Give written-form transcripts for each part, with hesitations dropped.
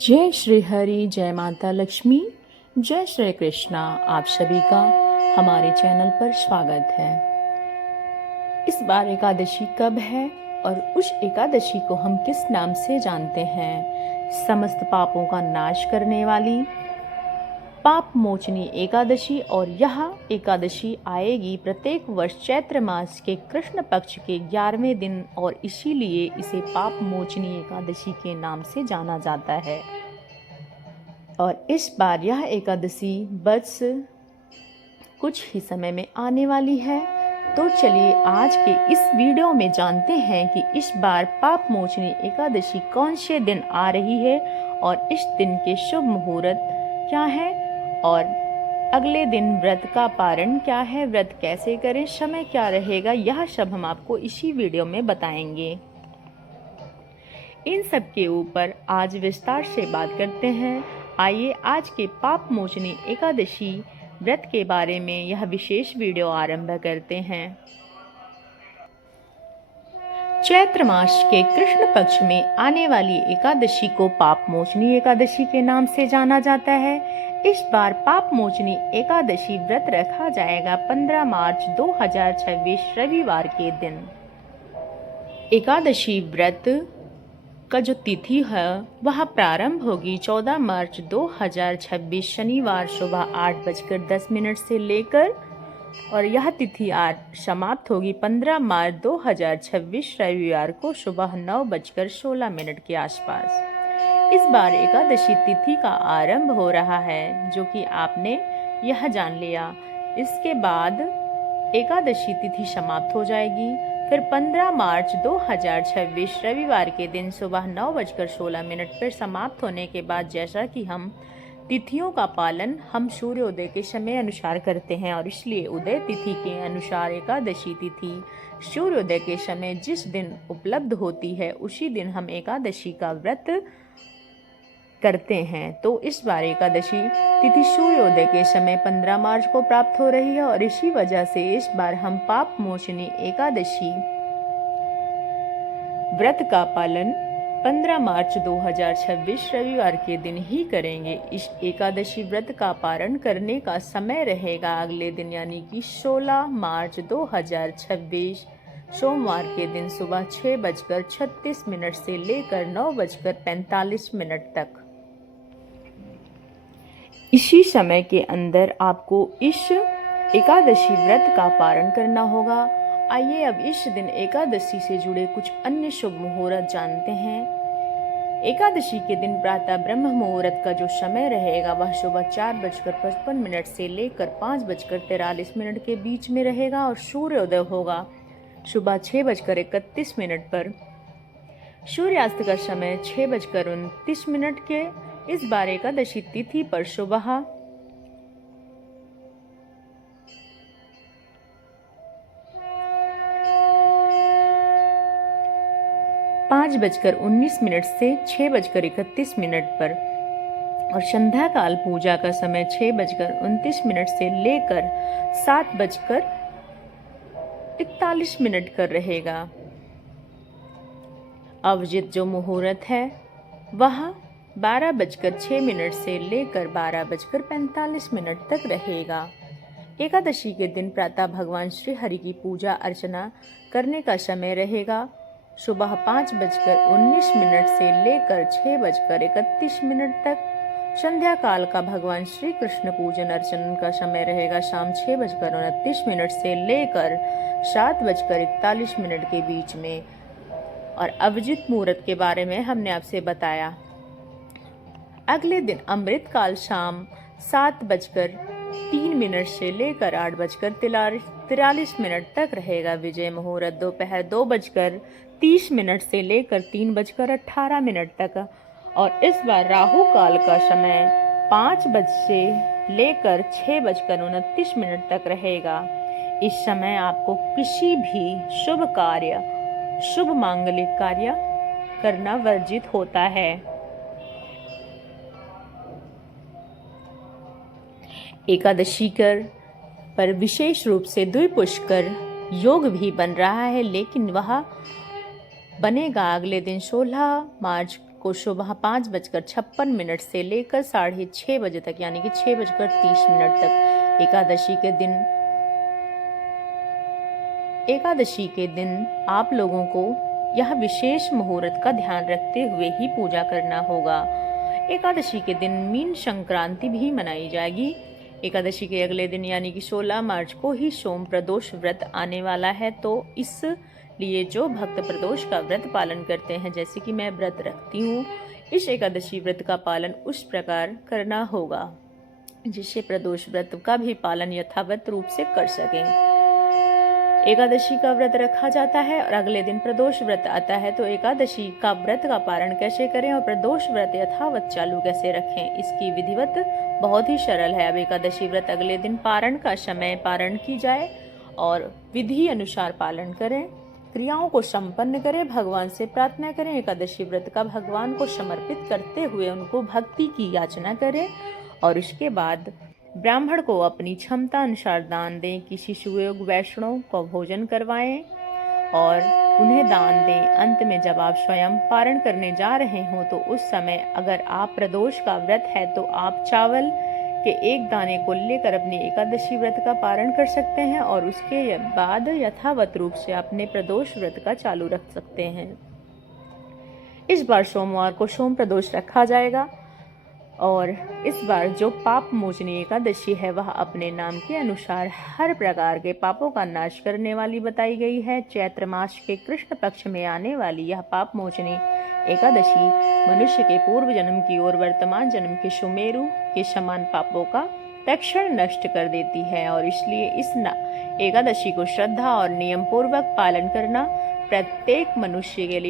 जय श्री हरि, जय माता लक्ष्मी, जय श्री कृष्णा। आप सभी का हमारे चैनल पर स्वागत है। इस बार एकादशी कब है और उस एकादशी को हम किस नाम से जानते हैं? समस्त पापों का नाश करने वाली पाप मोचनी एकादशी। और यह एकादशी आएगी प्रत्येक वर्ष चैत्र मास के कृष्ण पक्ष के 11वें दिन और इसीलिए इसे पाप मोचनी एकादशी के नाम से जाना जाता है। और इस बार यह एकादशी बस कुछ ही समय में आने वाली है। तो चलिए आज के इस वीडियो में जानते हैं कि इस बार पाप मोचनी एकादशी कौन से दिन आ रही है और इस दिन के शुभ मुहूर्त क्या है और अगले दिन व्रत का पारण क्या है, व्रत कैसे करें, समय क्या रहेगा, यह सब हम आपको इसी वीडियो में बताएंगे। इन सब के ऊपर आज विस्तार से बात करते हैं। आइए आज के पाप मोचनी एकादशी व्रत के बारे में यह विशेष वीडियो आरंभ करते हैं। चैत्र मास के कृष्ण पक्ष में आने वाली एकादशी को पाप मोचनी एकादशी के नाम से जाना जाता है। इस बार पाप मोचनी एकादशी व्रत रखा जाएगा 15 मार्च 2026 रविवार के दिन। एकादशी व्रत का जो तिथि है वह प्रारंभ होगी 14 मार्च 2026 शनिवार सुबह 8:10 से लेकर और यह तिथि आज समाप्त होगी 15 मार्च 2026 रविवार को सुबह 9:16 के आसपास। इस बार एकादशी तिथि का आरंभ हो रहा है जो कि आपने यह जान लिया। इसके बाद एकादशी तिथि समाप्त हो जाएगी। फिर 15 मार्च 2026 रविवार के दिन सुबह 9:16 पर समाप्त होने के बाद, जैसा कि हम तिथियों का पालन हम सूर्योदय के समय अनुसार करते हैं और इसलिए उदय तिथि के अनुसार एकादशी तिथि सूर्योदय के समय जिस दिन उपलब्ध होती है उसी दिन हम एकादशी का व्रत करते हैं। तो इस बार एकादशी तिथि सूर्योदय के समय 15 मार्च को प्राप्त हो रही है और इसी वजह से इस बार हम पाप मोचनी एकादशी व्रत का पालन 15 मार्च 2026 रविवार के दिन ही करेंगे। इस एकादशी व्रत का पारण करने का समय रहेगा अगले दिन यानी कि 16 मार्च 2026 सोमवार के दिन सुबह 6:36 से लेकर 9:45 तक। इसी समय के अंदर आपको इस एकादशी व्रत का पारण करना होगा। आइए अब इस दिन एकादशी से जुड़े कुछ अन्य शुभ मुहूर्त जानते हैं। एकादशी के दिन प्रातः ब्रह्म मुहूर्त का जो समय रहेगा वह सुबह 4:55 से लेकर 5:43 के बीच में रहेगा और सूर्योदय होगा सुबह 6:31 पर। सूर्यास्त का समय 6:29 के। इस बार एकादशी तिथि पर सुबह 5:19 से 6:31 पर और संध्या काल पूजा का समय 6:29 से लेकर 7:41 कर रहेगा। अभिजित जो मुहूर्त है वह 12:06 से लेकर 12:45 तक रहेगा। एकादशी के दिन प्रातः भगवान श्री हरि की पूजा अर्चना करने का समय रहेगा सुबह 5:19 से लेकर 6:31 तक। संध्या काल का भगवान श्री कृष्ण पूजन अर्चन का समय रहेगा शाम 6:29 से लेकर 7:41 के बीच में। और अभिजित मुहूर्त के बारे में हमने आपसे बताया। अगले दिन अमृत काल शाम 7:03 से लेकर 8:43 तक रहेगा। विजय मुहूर्त दोपहर 2:30 से लेकर 3:18 तक। और इस बार राहु काल का समय 5 बजे से लेकर 6:29 तक रहेगा। इस समय आपको किसी भी शुभ कार्य, शुभ मांगलिक कार्य करना वर्जित होता है। एकादशी पर विशेष रूप से द्विपुष्कर योग भी बन रहा है, लेकिन वह बनेगा अगले दिन 16 मार्च को सुबह 5:56 से लेकर 6:30 बजे तक यानी कि 6:30 तक एकादशी के दिन आप लोगों को यह विशेष मुहूर्त का ध्यान रखते हुए ही पूजा करना होगा। एकादशी के दिन मीन संक्रांति भी मनाई जाएगी। एकादशी के अगले दिन यानी कि 16 मार्च को ही सोम प्रदोष व्रत आने वाला है, तो इसलिए जो भक्त प्रदोष का व्रत पालन करते हैं, जैसे कि मैं व्रत रखती हूँ, इस एकादशी व्रत का पालन उस प्रकार करना होगा जिससे प्रदोष व्रत का भी पालन यथावत रूप से कर सकें। एकादशी का व्रत रखा जाता है और अगले दिन प्रदोष व्रत आता है, तो एकादशी का व्रत का पारण कैसे करें और प्रदोष व्रत यथावत चालू कैसे रखें, इसकी विधिवत बहुत ही सरल है। अब एकादशी व्रत अगले दिन पारण का समय पारण की जाए और विधि अनुसार पालन करें, क्रियाओं को संपन्न करें, भगवान से प्रार्थना करें। एकादशी व्रत का भगवान को समर्पित करते हुए उनको भक्ति की याचना करें और उसके बाद ब्राह्मण को अपनी क्षमता अनुसार दान दें। किसी सुयोग्य वैष्णव को भोजन करवाएं और उन्हें दान दें। अंत में जब आप स्वयं पारण करने जा रहे हों तो उस समय अगर आप प्रदोष का व्रत है तो आप चावल के एक दाने को लेकर अपनी एकादशी व्रत का पारण कर सकते हैं और उसके बाद यथावत रूप से अपने प्रदोष व्रत का चालू रख सकते हैं। इस बार सोमवार को सोम प्रदोष रखा जाएगा और इस बार जो पाप मोचनी एकादशी है वह अपने नाम के अनुसार हर प्रकार के पापों का नाश करने वाली बताई गई है। चैत्र मास के कृष्ण पक्ष में आने वाली यह पाप मोचनी एकादशी मनुष्य के पूर्व जन्म की और वर्तमान जन्म के सुमेरु के समान पापों का तत्क्षण नष्ट कर देती है और इसलिए इस एकादशी को श्रद्धा और नियम पूर्वक पालन करना प्रत्येक मनुष्य के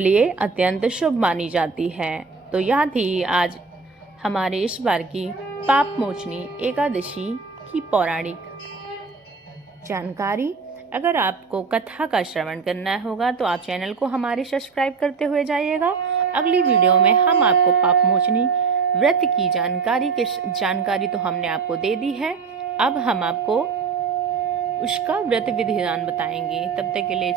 लिए अत्यंत शुभ मानी जाती है। तो यह थी आज हमारे इस बार की पाप मोचनी एकादशी की पौराणिक जानकारी। अगर आपको कथा का श्रवण करना होगा तो आप चैनल को हमारे सब्सक्राइब करते हुए जाइएगा। अगली वीडियो में हम आपको पाप मोचनी व्रत की जानकारी तो हमने आपको दे दी है, अब हम आपको उसका व्रत विधि विधान बताएंगे। तब तक के लिए